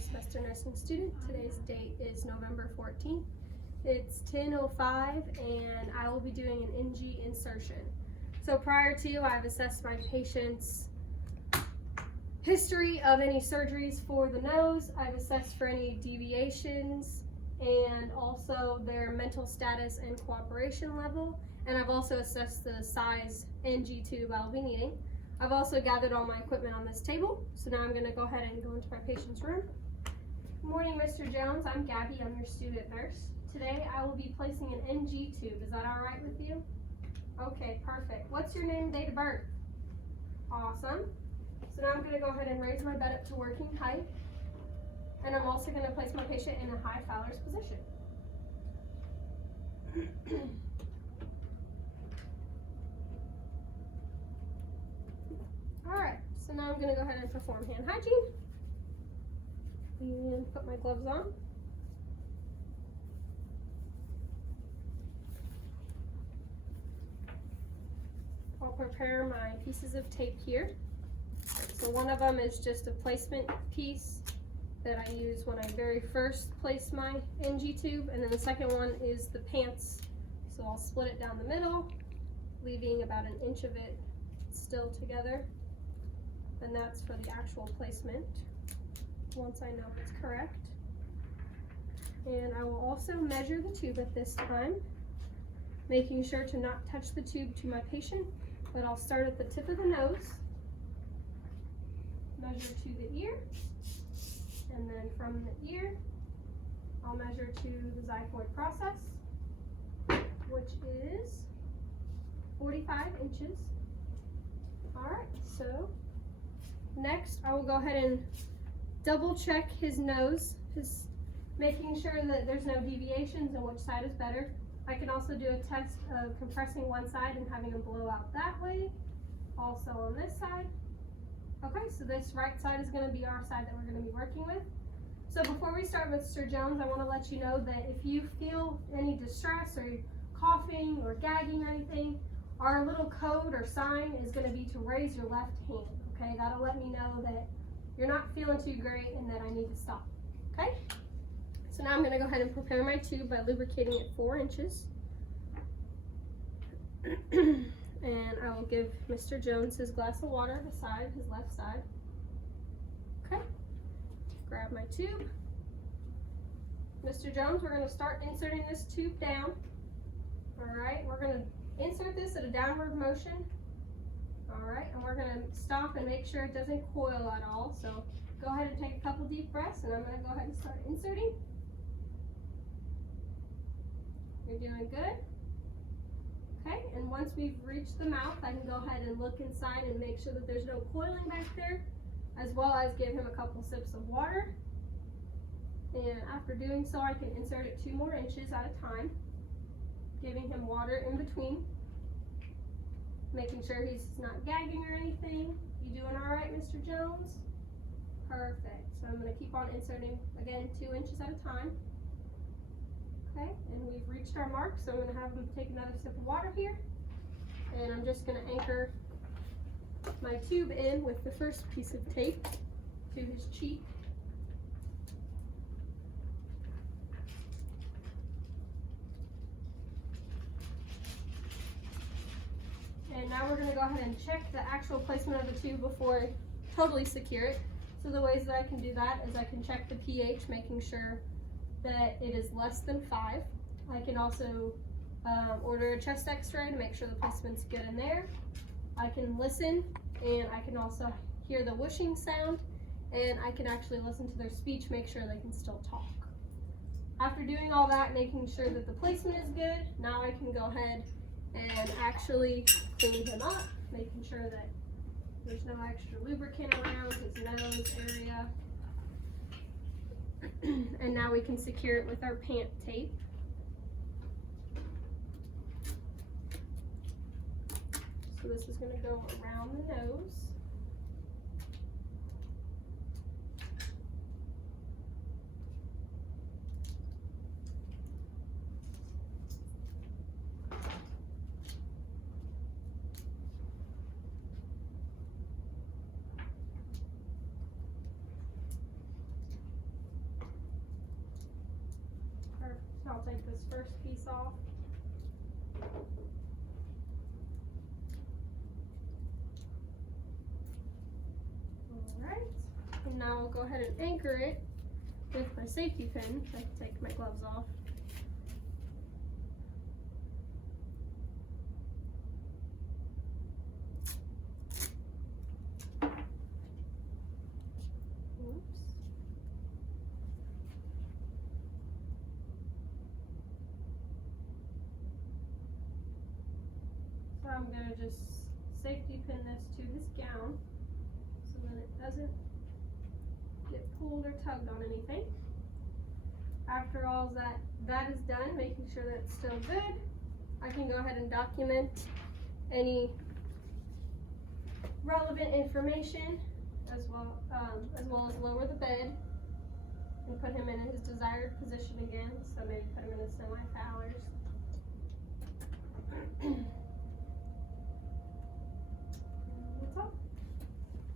semester nursing student. Today's date is November 14th. It's 10:05 and I will be doing an NG insertion. So prior to, I've assessed my patient's history of any surgeries for the nose. I've assessed for any deviations and also their mental status and cooperation level. And I've also assessed the size NG tube I'll be needing. I've also gathered all my equipment on this table. So now I'm going to go ahead and go into my patient's room. Good morning, Mr. Jones. I'm Gabby. I'm your student nurse. Today I will be placing an NG tube. Is that all right with you? Okay, perfect. What's your name and date of birth? Awesome. So now I'm going to go ahead and raise my bed up to working height. And I'm also going to place my patient in a high Fowler's position. Alright, so now I'm going to go ahead and perform hand hygiene. And put my gloves on. I'll prepare my pieces of tape here. So one of them is just a placement piece that I use when I very first place my NG tube, and then the second one is the pants. So I'll split it down the middle, leaving about an inch of it still together, and that's for the actual placement once I know it's correct. And I will also measure the tube at this time, making sure to not touch the tube to my patient, but I'll start at the tip of the nose, measure to the ear, and then from the ear, I'll measure to the xiphoid process, which is 45 inches. Alright, so next I will go ahead and double check his nose, just making sure that there's no deviations and which side is better. I can also do a test of compressing one side and having him blow out that way, also on this side. Okay, so this right side is going to be our side that we're going to be working with. So before we start, Mr. Jones, I want to let you know that if you feel any distress or coughing or gagging or anything, our little code or sign is going to be to raise your left hand. Okay, that'll let me know that you're not feeling too great and that I need to stop. Okay, so now I'm going to go ahead and prepare my tube by lubricating it 4 inches. And I will give Mr. Jones his glass of water beside his left side. Okay, grab my tube. Mr. Jones, we're going to start inserting this tube down. Alright, we're going to insert this at a downward motion. Alright, and we're going to stop and make sure it doesn't coil at all. So go ahead and take a couple deep breaths, and I'm going to go ahead and start inserting. You're doing good. Okay, and once we've reached the mouth, I can go ahead and look inside and make sure that there's no coiling back there, as well as give him a couple sips of water. And after doing so, I can insert it 2 more inches at a time, giving him water in between, making sure he's not gagging or anything. You doing all right, Mr. Jones? Perfect. So I'm going to keep on inserting, again, 2 inches at a time. Okay, and we've reached our mark, so I'm going to have him take another sip of water here. And I'm just going to anchor my tube in with the first piece of tape to his cheek. And now we're going to go ahead and check the actual placement of the tube before I totally secure it. So the ways that I can do that is I can check the pH, making sure that it is less than 5. I can also order a chest x-ray to make sure the placement's good in there. I can listen, and I can also hear the whooshing sound, and I can actually listen to their speech, make sure they can still talk. After doing all that, making sure that the placement is good, now I can go ahead and actually clean him up, making sure that there's no extra lubricant around his nose area. And now we can secure it with our pant tape. So this is going to go around the nose. this first piece off. Alright, and now I'll go ahead and anchor it with my safety pin. I can take my gloves off. Oops. So I'm going to just safety pin this to this gown so that it doesn't get pulled or tugged on anything. After all that is done, making sure that it's still good, I can go ahead and document any relevant information as well as lower the bed and put him in his desired position again. So maybe put him in a semi-pallor